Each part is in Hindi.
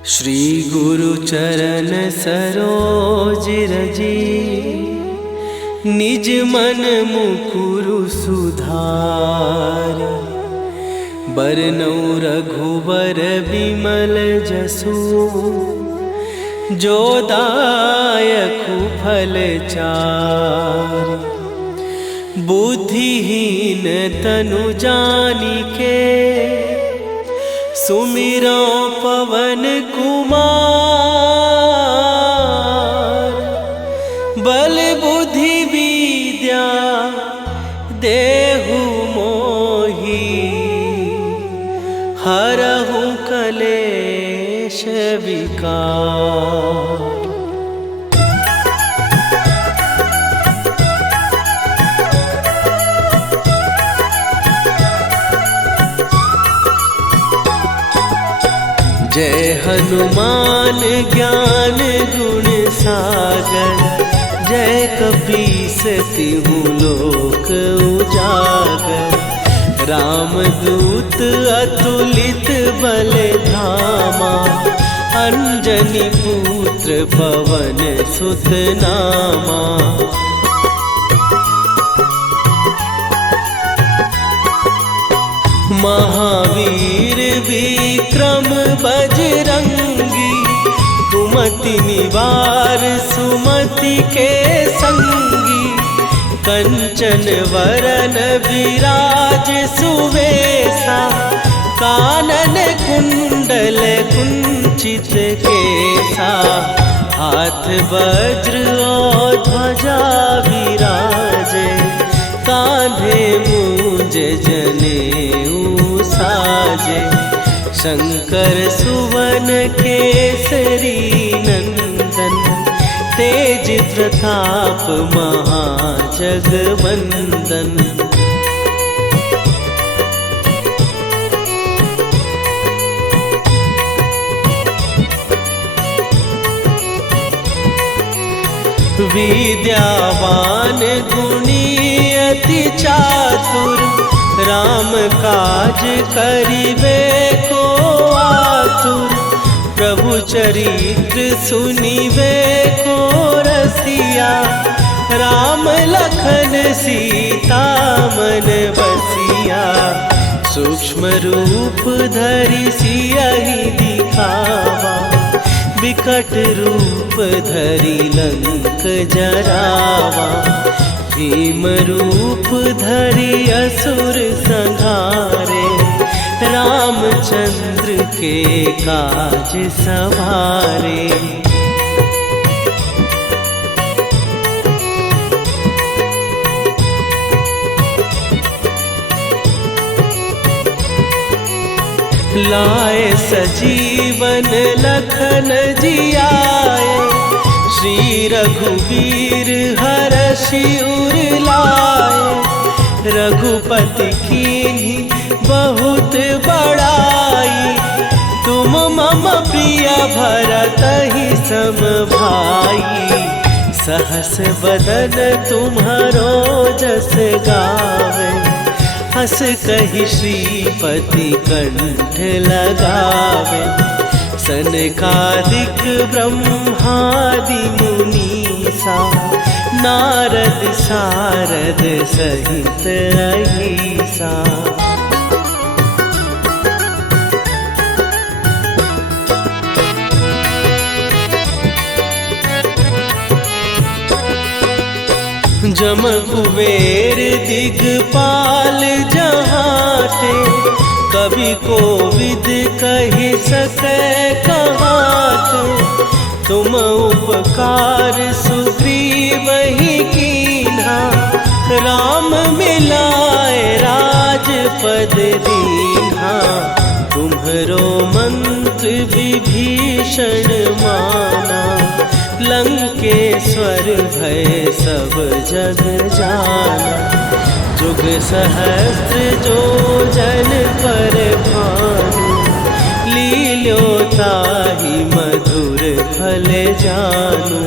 श्री गुरु चरण सरोज रजी, निज मन मुकुरु सुधार। बरनौ रघुबर बिमल जसु, जो दायकु फल चार। बुद्धिहीन तनु जानिके, सुमिरो पवन कुमार। बल बुद्धि विद्या देहु मोहि, हरहु कलेश विकार। जय हनुमान ज्ञान गुण सागर, जय कपीस तिहु लोक उजागर। रामदूत अतुलित बल धामा, अंजनी पुत्र पवन सुत नामा। महावीर विक्रम बजरंगी, कुमति निवार सुमति के संगी। कंचन वरन विराज सुवेशा, कानन कुंडल कुंचित केसा। हाथ वज्र और ध्वजा विराजे, कांधे मूंज जनेऊ साजे। शंकर सुवन केसरी नंदन, तेज प्रताप महाजगवंदन। विद्यावान गुणी अति चातुर, राम काज करिबे को आतुर। प्रभु चरित्र सुनिबे को रसिया, राम लखन सीता मन बसिया। सूक्ष्म रूप धरि सियहि दिखावा, विकट रूप धरि लंक जरावा। भीम रूप धरि असुर संहारे, रामचंद्र के काज सवारे। लाए सजीवन लखन जियाए, श्री रघुवीर हरषि उर लाए। रघुपति कीन्ही बहुत बड़ाई, तुम मम प्रिय भरतहि सम भाई। सहस बदन तुम्हारो जस गावे, हस कहि श्रीपति कंठ लगावे। सनकादिक ब्रह्मादि मुनीसा, नारद सारद सहित अहिसा। जम कुबेर दिगपाल जहाते, कवि कोविद कहि सकै कहाते। तुम उपकार सुग्रीवहि कीन्हा, राम मिलाए राजपद दीन्हा। तुम्हरो मंत्र विभीषण माना, लंकेश्वर भय सब जग जाना। जुग सहस्त्र जो जन पर भानु, लील्यो ताहि मधुर फल जानू।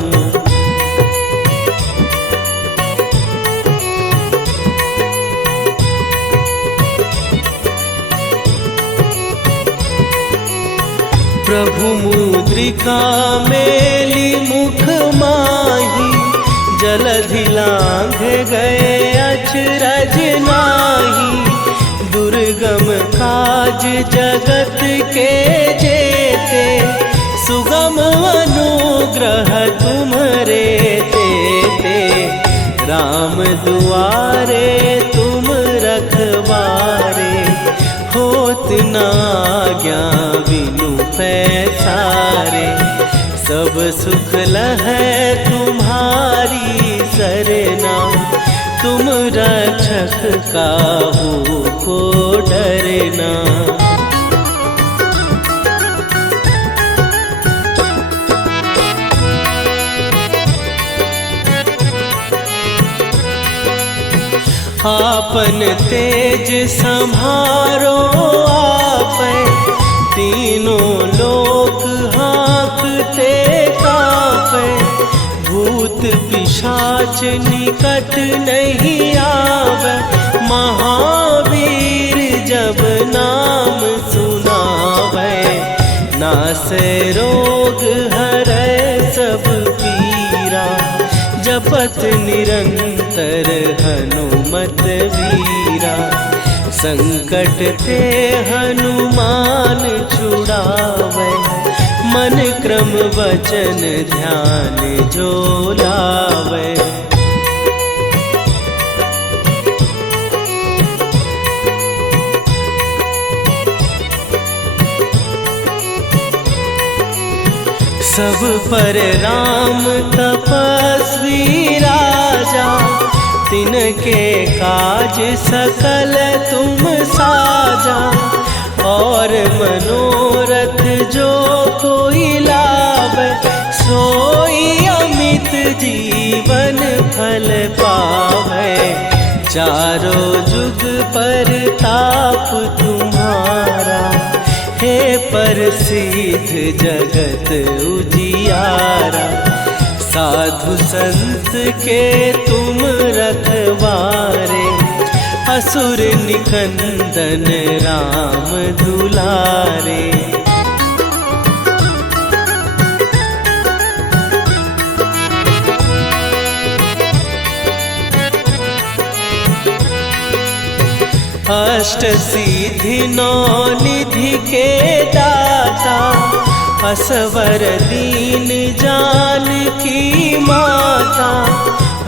प्रभु मुद्रिका मेली मुख माही, जलधि लांघ गए अचरज नाही। दुर्गम काज जगत के जेते, सुगम अनुग्रह तुम्हरे तेते। राम दुआरे तुम रखवारे, होत न आज्ञा बिनु पैसारे। सब सुख लहै तुम्हारी सरना, तुम रक्षक काहू को डरना। आपन तेज संभारो आपै, तीनों लोक हाँकते कांपै। भूत पिशाच निकट नहीं आवे, महावीर जब नाम सुनावे। नासै रोग हरै सब पीरा, जपत निरंतर हनुमत वीरा। संकट ते हनुमान छुड़ावे, मन क्रम वचन ध्यान जो लावे। सब पर राम तपस्वी राजा, तिनके काज सकल तुम साजा। और मनोरथ जो कोई लावे, सोई अमित जीवन फल पावे। चारों जुग पर ताप तुम्हारा, हे प्रसिद्ध जगत उजियारा। साधु संत के तुम रखवारे, असुर निकंदन राम दुलारे। अष्ट सिद्धि नौ निधि के दाता, असवर दीन जानकी माता।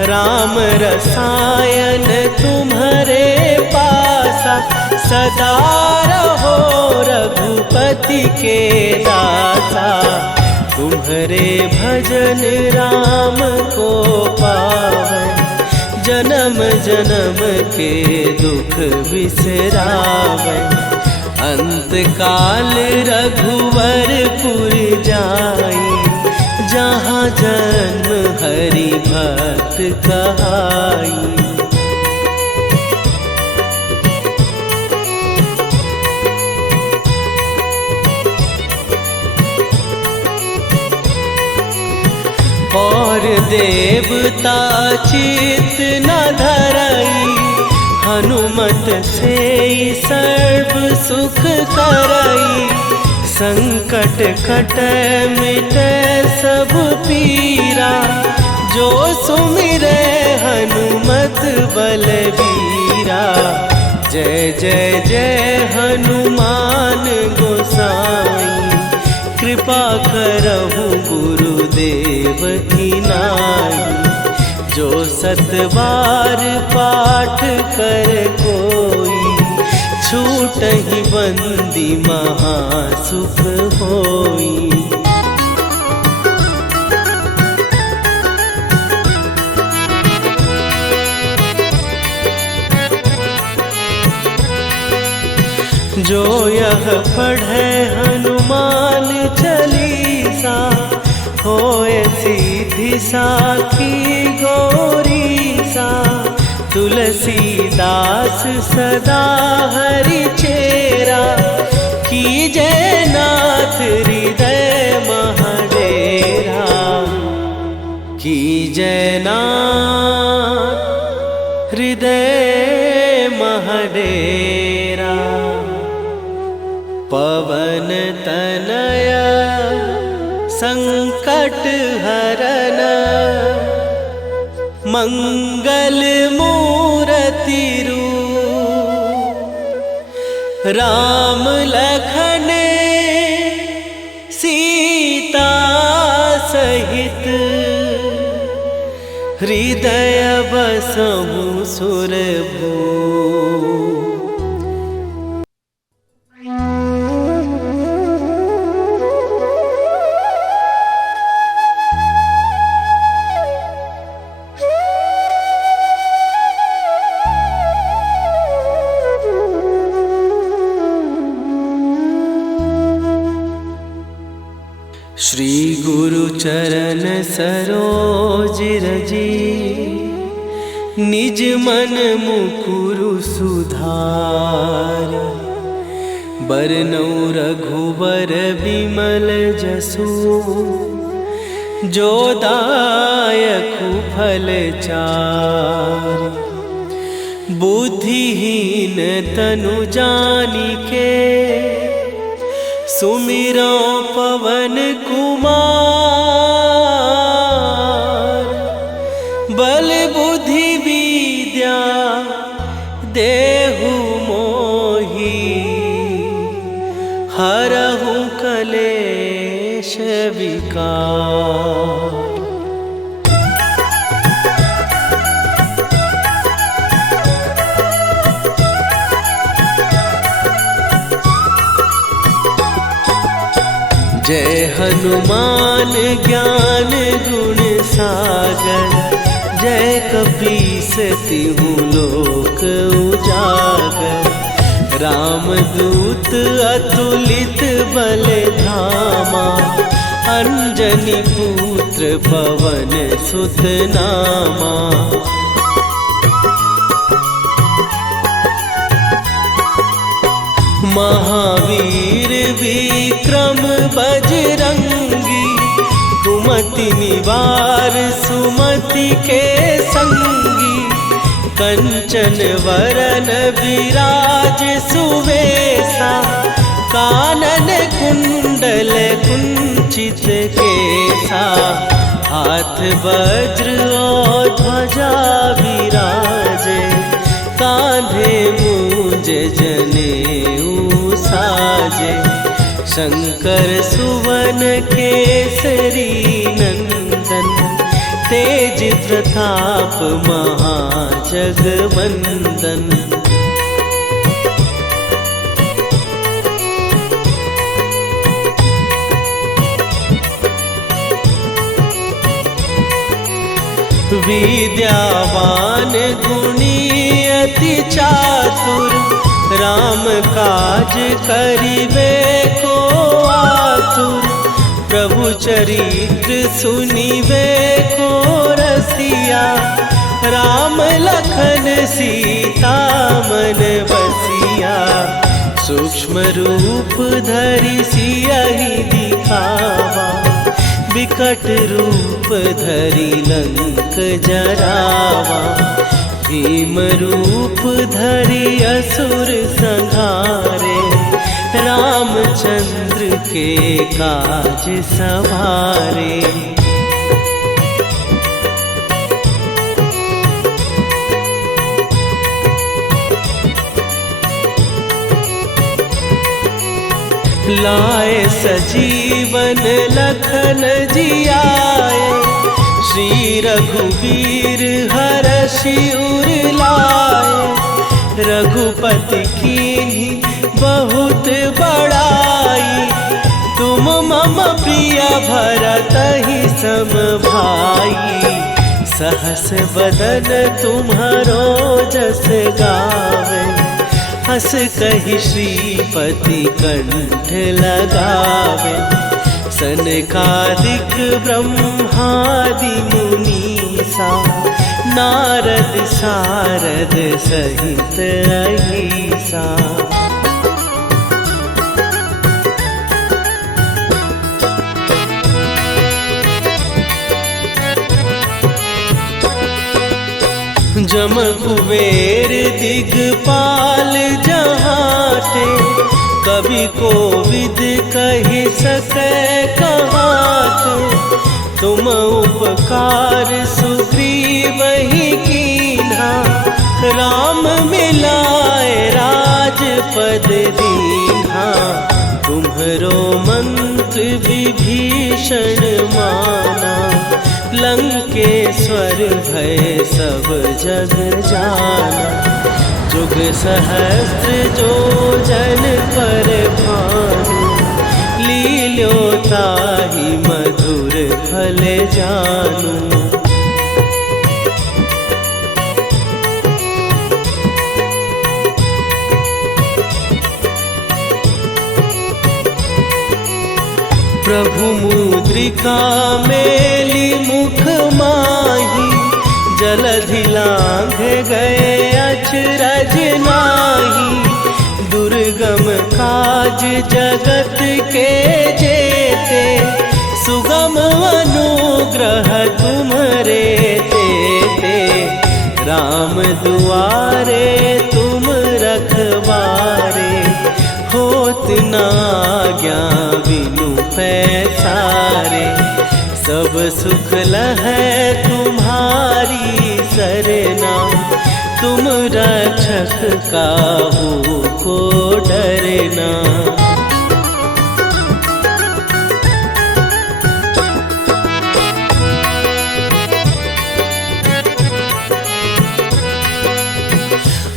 राम रसायन तुम्हारे पासा, सदा रहो रघुपति के दासा। तुम्हारे भजन राम को पावै, जन्म जन्म के दुख बिसरावै। अंत काल रघुवरपुर जाई, जहाँ जन्म हरि भक्त कहाई। और देवता चित न धरई, हनुमत से सर्व सुख करई। संकट कटै मिटै सब पीरा, जो सुमिरै हनुमत बलबीरा। जय जय जय हनुमान गोसाई, कृपा करहु गुरुदेव की नाई। जो सत बार पाठ कर कोई, छूटहि बंदी महासुख होई। जो यह पढ़े हनुमान चालीसा, होए सीधी साखी गौरीसा। तुलसीदास सदा हरि चेरा, कीजय नाथ हृदय महडेरा। कीजय नाथ हृदय महडेरा। पवन तनय संकट हरन मंगल मूर्ति रूप राम लखन सीता सहित हृदय बसहु सुरभू। श्री गुरु चरण सरोज रजी निज मन मुकुरु सुधार। बरनउँ रघुबर बिमल जसु जो दायकु फल चार। बुद्धिहीन तनु जानिके सुमिरो पवन कुमार। बल बुद्धि विद्या देहु मोहि हरहु कलेश विकार। जय हनुमान ज्ञान गुण सागर। जय कपीस तिहु लोक उजागर। रामदूत अतुलित बल धामा। अंजनी पुत्र पवन सुत नामा। महावीर विक्रम बजरंगी। कुमति निवार सुमति के संगी। कंचन वरन विराज सुवेशा। कानन कुंडल कुंचित केसा। हाथ वज्र और ध्वजा विराजे। कांधे मूंज जनेऊ साजे। शंकर सुवन केसरी नंदन। तेज प्रताप महाजगवंदन। विद्यावान गुणी अति चातुर। राम काज करिबे को आतुर। प्रभु चरित्र सुनिबे को रसिया। राम लखन सीता मन बसिया। सूक्ष्म रूप धरि सियहि दिखावा। विकट रूप धरि लंक जरावा। भीम रूप धरि असुर संहारे। रामचंद्र के काज सवारे। लाए सजीवन लखन जियाए। श्री रघुवीर हरषि उर लाए। रघुपति कीन्ही बहुत बड़ाई। तुम मम प्रिय भरतहि सम भाई। सहस बदन तुम्हारो जस गावे। हस कहि श्रीपति कंठ लगावे। सनकादिक ब्रह्मादि मुनीसा। नारद सारद सहित अहिसा। जम कुबेर दिगपाल जहाते। कवि कोविद कहि सकै कहाते। तुम उपकार सुग्रीव ही कीन्हा, राम मिलाए राजपद दीन्हा। तुम्हरो मंत्र विभीषण माना, लंकेश्वर भय सब जग जाना। जुग सहस्त्र जो जन पर भानु, लील्यो ताहि मधुर फल जानू। प्रभु मुद्रिका मेली मुख माही, जलधि लांघ गए अचरज नाहि। दुर्गम काज जगत के जेते, सुगम अनुग्रह तुम्हरे तेते। राम दुआरे तुम रखवारे, होत न आज्ञा बिनु पैसारे। सब सुख लहै तुम्हारी सरना, तुम रक्षक काहू को डरना।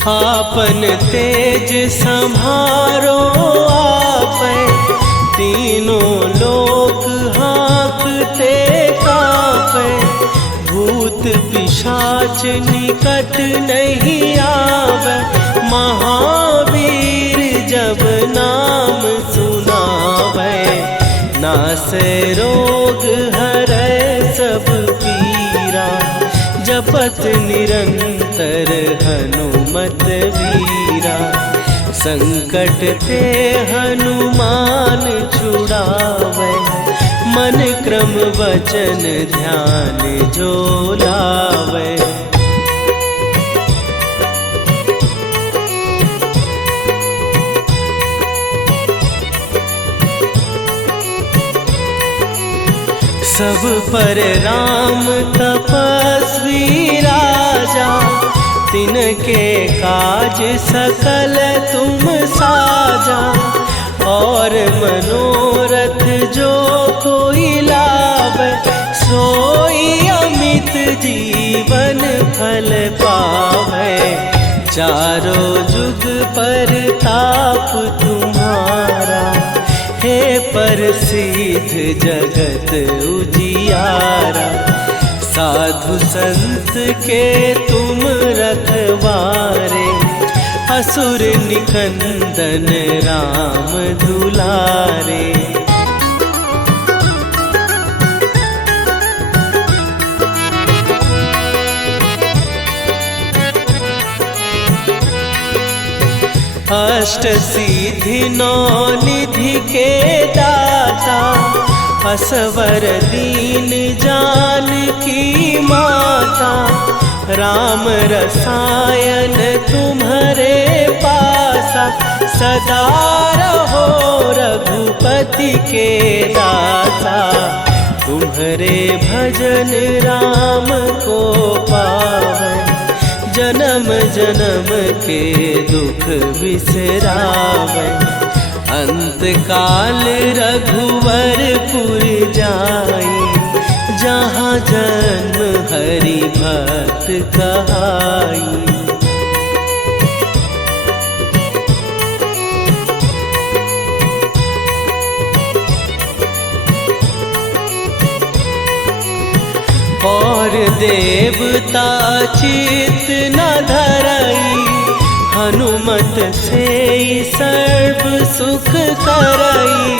आपन तेज संभारो आपै, तीनों लोक हाँकते कापै। भूत पिशाच निकट नहीं आवे, महावीर जब नाम सुनावे। नासै रोग हरै सब पीरा, जपत निरंतर हनुमत वीरा। संकट ते हनुमान छुड़ावे, मन क्रम वचन ध्यान जो लावे। सब पर राम तपस्वी राजा, तिनके काज सकल तुम साजा। और मनोरथ जो कोई लावे, सोई अमित जीवन फल पावे। चारों जुग पर ताप तुम्हारा, हे प्रसिद्ध जगत उजियारा। साधु संत के तुम रखवारे, असुर निकंदन राम दुलारे। अष्ट सिद्धि नौ निधि के दाता, असवर दीन जानकी माता। राम रसायन तुम्हारे पासा, सदा रहो रघुपति के दासा। तुम्हारे भजन राम को पावे, जन्म जन्म के दुख बिसरावे। अंत काल रघुवरपुर जाई, जहाँ जन्म हरि भक्त कहाई। और देवता चित न धरई, हनुमत से सर्व सुख करई।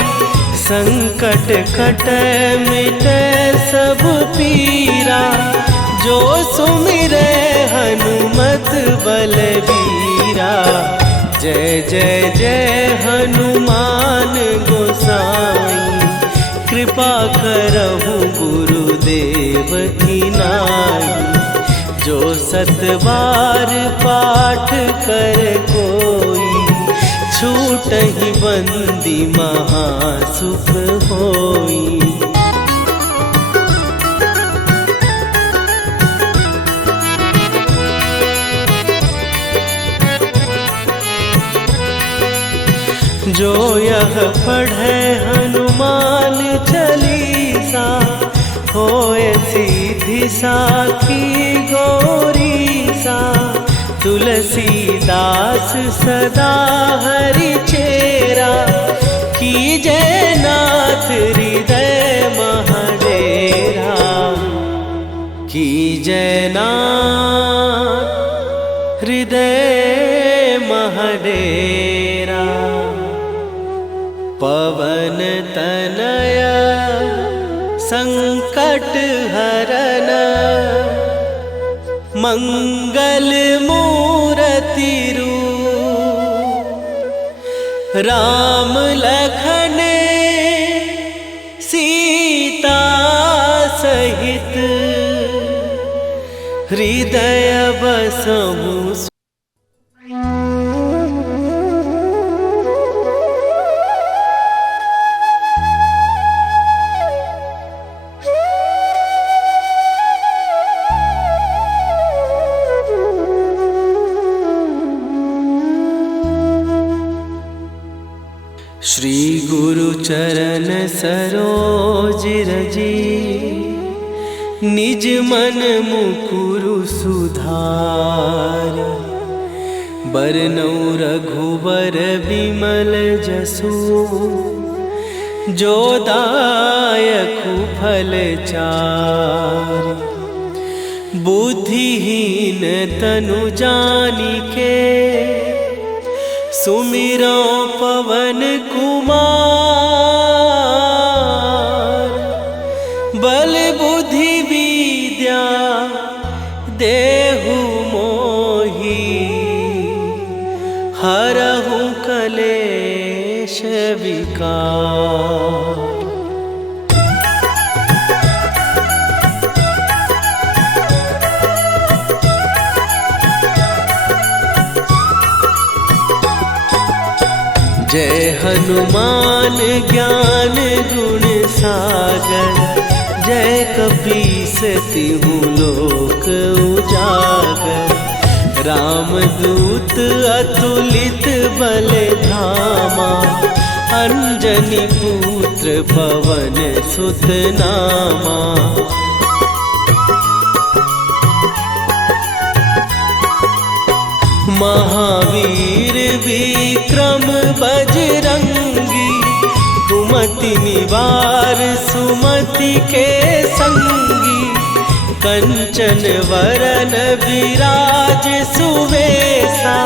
संकट कटै मिटै सब पीरा, जो सुमिरै हनुमत बलबीरा। जय जय जय हनुमान गोसाई, कृपा करहु गुरुदेव की नाई। जो सतबार पाठ कर कोई, छूटहि बंदी महासुख होई। जो यह पढ़े हनुमान चालीसा, होए सीधी साखी गौरी सा। तुलसीदास सदा हरि चेरा, कीजय नाथ हृदय महडेरा। कीजय नाथ हृदय महडेरा। पवन तनय संकट हरन, मंगल मूरति रूप। राम लखन सीता सहित, हृदय बसहु। श्री गुरु चरण सरोज रजी, निज मन मुकुरु सुधार। बरनौ रघुबर विमल जसु, जो दायकु फल चार। बुद्धिहीन तनु जानिके, सुमिरो पवन कुमार। बल बुद्धि विद्या देहु मोहि, हरहु कलेश विकार। जय हनुमान ज्ञान गुण सागर, जय कपीस तिहु लोक उजागर। रामदूत अतुलित बल धामा, अंजनी पुत्र पवन सुत नामा। महावीर विक्रम बजरंगी, कुमति निवार सुमति के संगी। कंचन वरन विराज सुवेशा,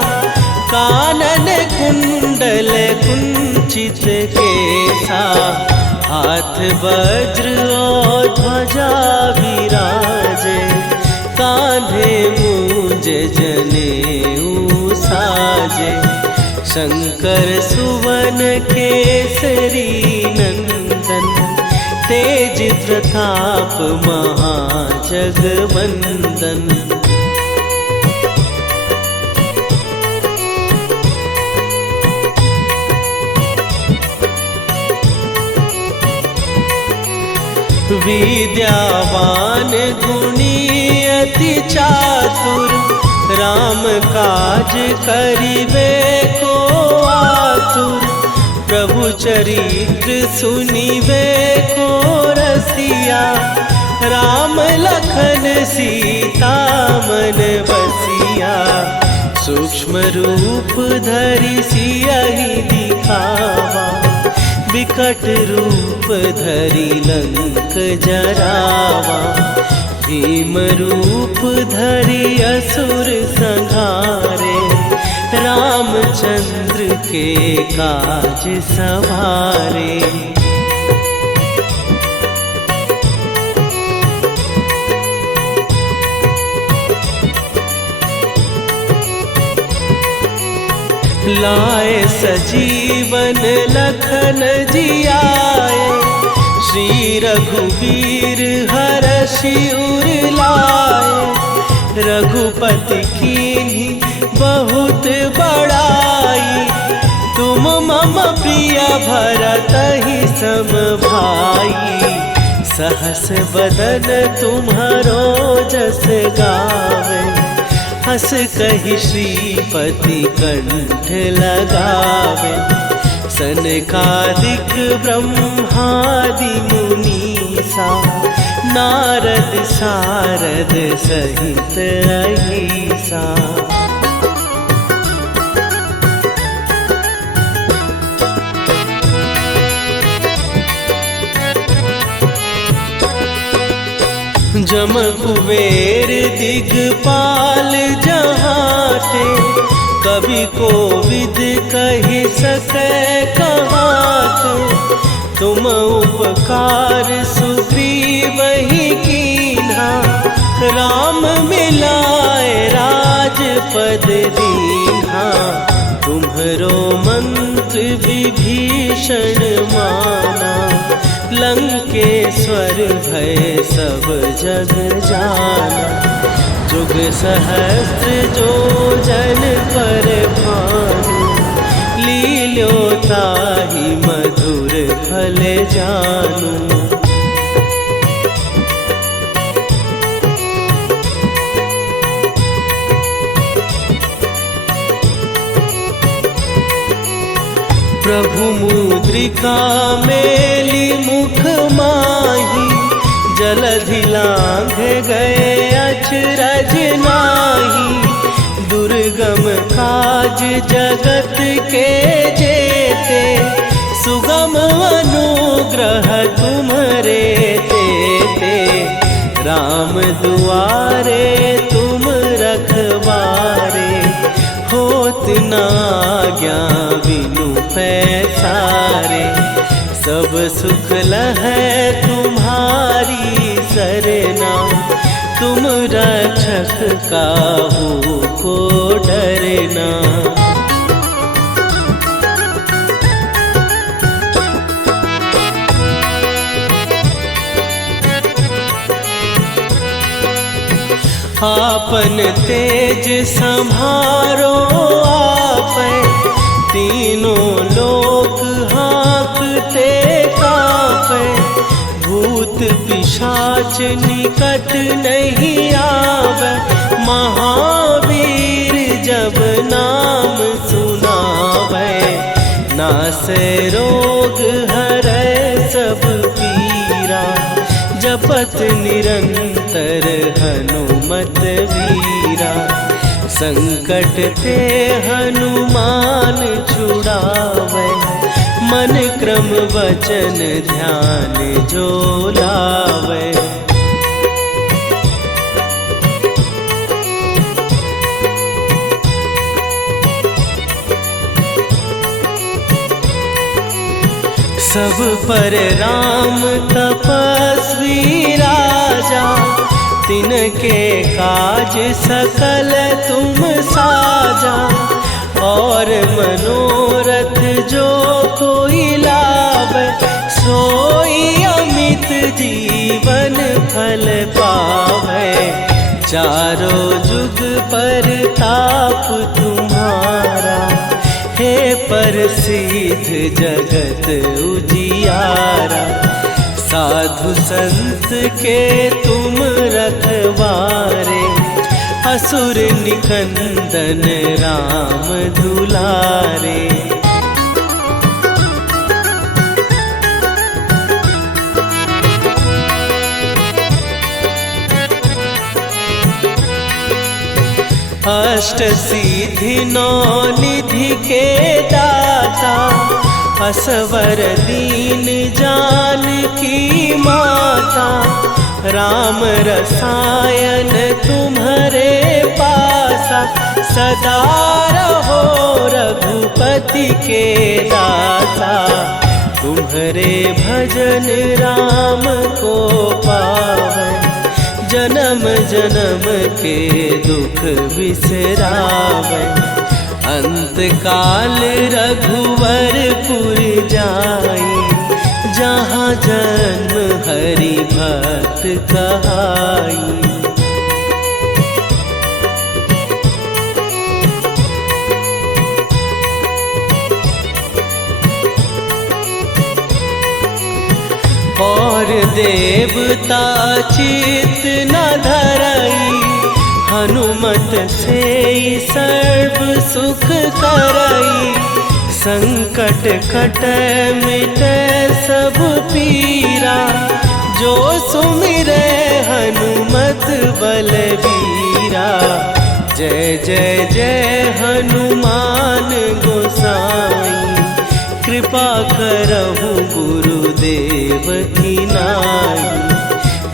कानन कुंडल कुंचित केसा। हाथ वज्र और ध्वजा विराजे, कांधे मूंज जनेऊ साजे। शंकर सुवन केसरी नंदन, तेज प्रताप महाजगवंदन। विद्यावान गुणी अति चातुर, राम काज करिबे को आतुर। प्रभु चरित्र सुनिबे को रसिया, राम लखन सीता मन बसिया। सूक्ष्म रूप धरि सियहि दिखावा, विकट रूप धरि लंक जरावा। भीम रूप धरि असुर संहारे, रामचंद्र के काज सवारे। लाए सजीवन लखन जियाए, श्री रघुवीर हरषि उर लाए। रघुपति कीन्ही बहुत बड़ाई, तुम मम प्रिय भरतहि सम भाई। सहस बदन तुम्हारो जस गावे, हस कहि श्रीपति कंठ लगावे। सनकादिक ब्रह्मादि मुनीसा नारद सारद सहित अहिसा। जम कुबेर दिगपाल जहाँ थे, कवि को विद कहि सकै कहाते। तुम उपकार सुग्रीव ही कीन्हा, राम मिलाए राजपद दीन्हा। तुम्हरो मंत्र विभीषण माना, लंकेश्वर भय सब जग जाना। जुग सहस्त्र जो जन पर भानु, लील्यो ताहि मधुर फल जानू। प्रभु मुद्रिका मेली मुख माही, जलधि लांघ गए अचरज नाही। दुर्गम काज जगत के जेते, सुगम अनुग्रह तुम्हरे तेते। राम दुआरे तुम रखवारे, होत न आज्ञा बिनु पैसारे। सब सुख लहै तुम्हारी सरना, तुम रक्षक काहू को डरना। आपन तेज संभारो आपै, तीनों लोक हाँकते कापै। भूत पिशाच निकट नहीं आवे, महावीर जब नाम सुनावे। नासै रोग हरै सब पीरा, जपत निरंतर हनुमत वीरा। संकट ते हनुमान छुड़ावे, मन क्रम वचन ध्यान जो लावे। सब पर राम तपस्वी राजा, तिनके काज सकल तुम साजा। और मनोरथ जो कोई लावे, सोई अमित जीवन फल पावे। चारों जुग पर ताप तुम्हारा, हे प्रसिद्ध जगत उजियारा। साधु संत के तुम रखवारे, असुर निकंदन राम दुलारे। अष्ट सिद्धि नौ निधि के दाता, असवर दीन जानकी माता। राम रसायन तुम्हारे पासा, सदा रहो रघुपति के दासा। तुम्हारे भजन राम को पावे, जन्म जन्म के दुख बिसरावे। अंत काल रघुवरपुर जाई, जहाँ जन्म हरि भक्त कहाई। और देवता चित न धरई, हनुमत से सर्व सुख करई। संकट कटे मिटे सब पीरा, जो सुमिरे हनुमत बलबीरा। जय जय जय हनुमान गोसाई, कृपा करहु गुरुदेव की नाई।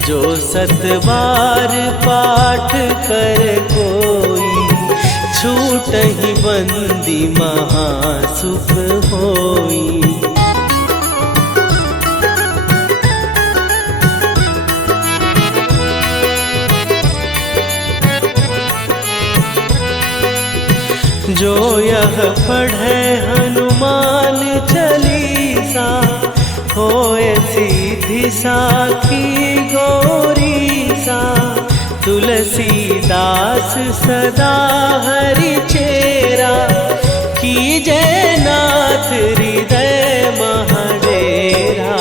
जो 7 बार पाठ कर कोई, छूटहि बंदी महासुख होई। जो यह पढ़े हनुमान चालीसा, होए सीधी साखी गौरीसा। तुलसीदास सदा हरि चेरा, कीजय नाथ हृदय महडेरा।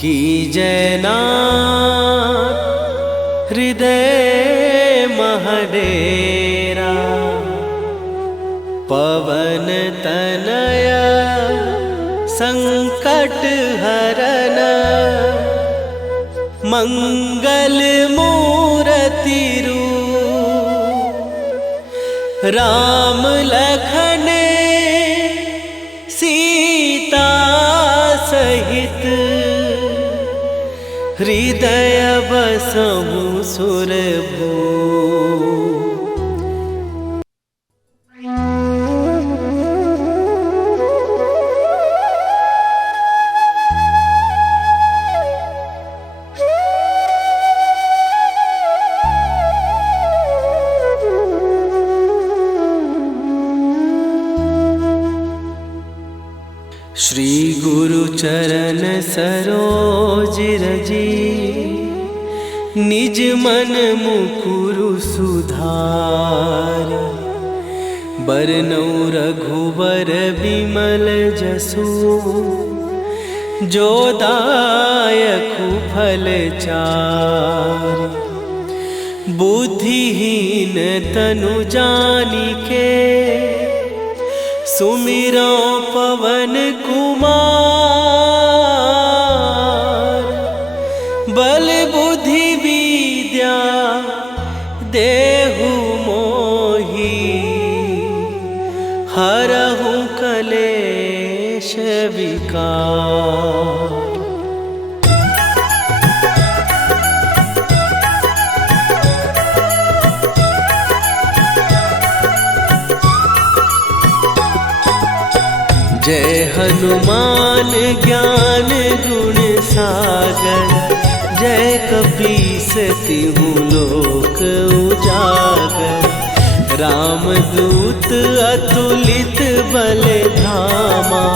कीजय नाथ हृदय महडेरा। पवन तनया संकट हरन, मंगल मूर्ति रूप। राम लखन सीता सहित, हृदय बसहु सुरभूप। श्री गुरु चरण सरोज रजी, निज मन मुकुरु सुधार। बरनउँ रघुबर बिमल जसु, जो दायकु फल चारि। बुद्धिहीन तनु जानिके, सुमिरो पवन कुमार। बल बुद्धि विद्या देहु मोहि, हरहु कलेश विकार। जय हनुमान ज्ञान गुण सागर, जय कपीस तिहु लोक उजागर। रामदूत अतुलित बल धामा,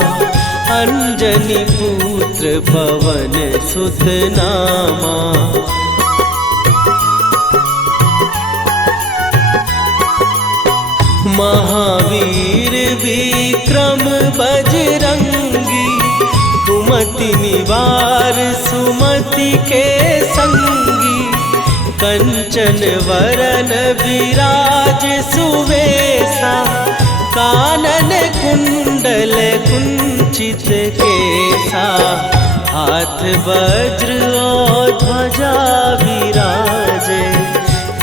अंजनी पुत्र पवन सुत नामा। महावीर विक्रम बजरंगी, कुमति निवार सुमति के संगी। कंचन वरन विराज सुवेसा, कानन कुंडल कुंचित केसा। हाथ वज्र और ध्वजा विराजे,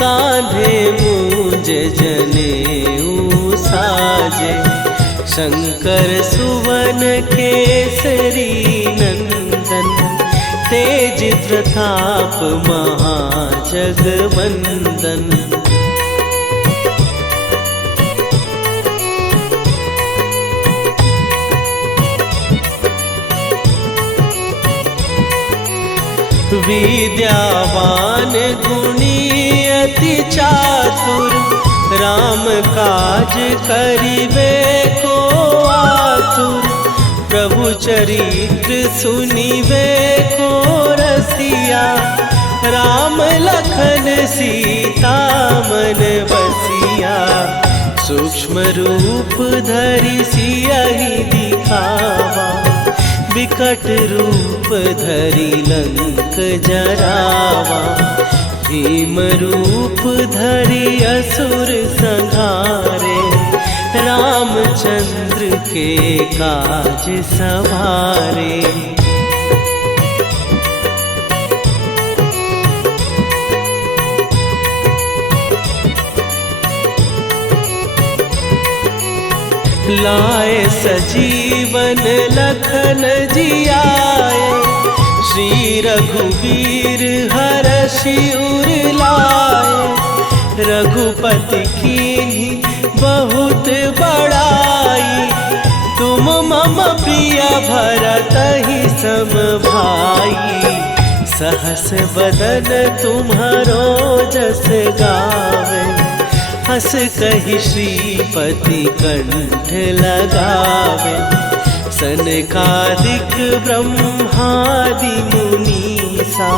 कांधे मूंज जनेऊ साजे। शंकर सुवन केसरी नंदन, तेज प्रताप महाजगवंदन। विद्यावान गुणी अति चातुर, राम काज करिबे को आतुर। प्रभु चरित्र सुनिबे को रसिया, राम लखन सीता मन बसिया। सूक्ष्म रूप धरि सियहि दिखावा, विकट रूप धरि लंक जरावा। भीम रूप धरि असुर संहारे, रामचंद्र के काज सवारे। लाए सजीवन लखन जियाए, श्री रघुवीर हरषि उर लाए। रघुपति कीन्ही बहुत बड़ाई, तुम मम प्रिय भरतहि सम भाई। सहस बदन तुम्हारो जस गावे, हस कहि श्रीपति कंठ लगावे। सनकादिक ब्रह्मादि मुनीसा,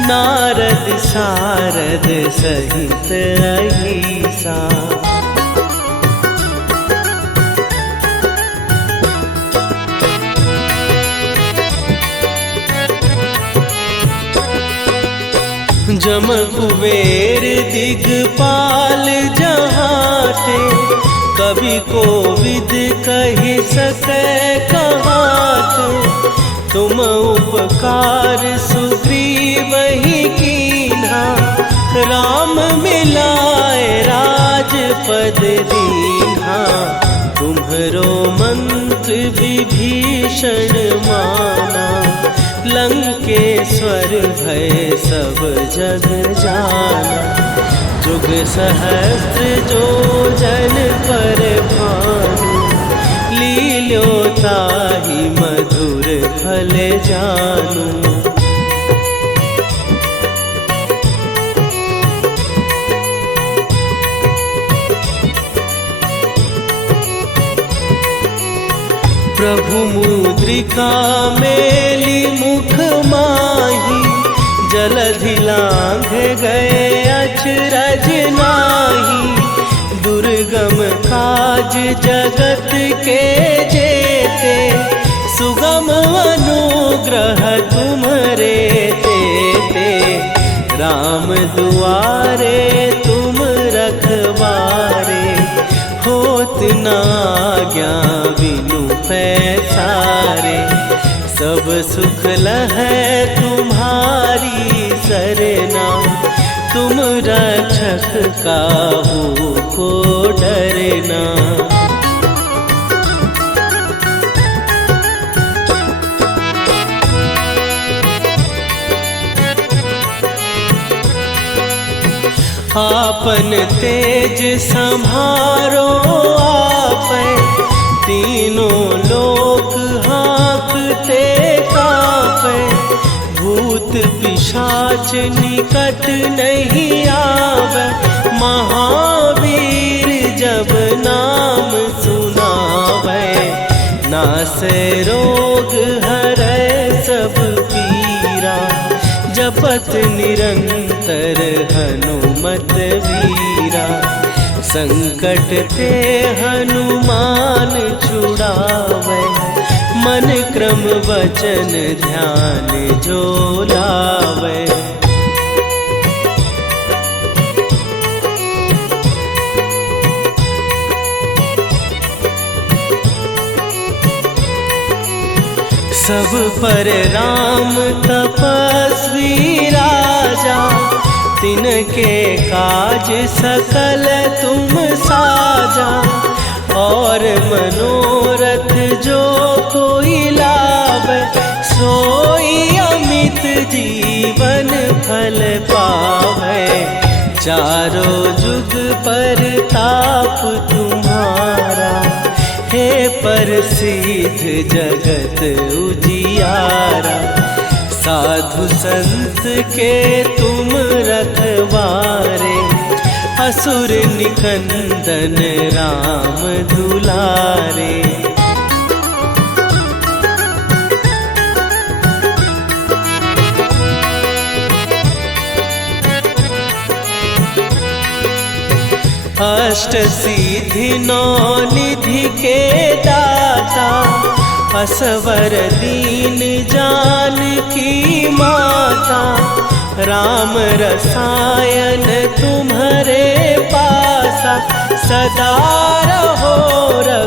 नारद सारद सहित अहिसा। जम कुबेर दिगपाल जहाते, कवि कोविद कहि सकै कहाते। तुम उपकार सुग्रीवहि कीन्हा, राम मिलाए राजपद दीन्हा। तुम्हरो मंत्र विभीषण माना, लंकेश्वर भय सब जग जाना। जुग सहस्त्र जो जन पर भानु, लील्यो ताहि मधुर फल जानू। प्रभु मुद्रिका मेली मुख माही, जलधि लांघ गए अचरज नाही। दुर्गम काज जगत के जेते, सुगम अनुग्रह तुम्हरे तेते। राम दुआरे तुम रखवारे, होत न आज्ञा बिनु पैसारे। सब सुख लहै तुम्हारी सरना, तुम रक्षक काहू को डरना। आपन तेज सम्हारो आपै, तीनों लोक हाँकते कांपै। भूत पिशाच निकट नहीं आवे, महावीर जब नाम सुनावे। नासै रोग हरै सब पीरा, जपत निरंतर हनुमत वीरा। संकट ते हनुमान छुड़ावे, मन क्रम वचन ध्यान जो लावे। सब पर राम तपस्वी राजा, तिनके काज सकल तुम साजा। और मनोरथ जो कोई लावे, सोई अमित जीवन फल पावे। चारों जुग पर ताप तुम्हारा, हे प्रसिद्ध जगत उजियारा। साधु संत के तुम रखवारे, असुर निकंदन राम दुलारे। अष्ट सिद्धि नौ निधि के दाता, असवर दीन जानकी माता। राम रसायन तुम्हारे पास, सा सदा रहो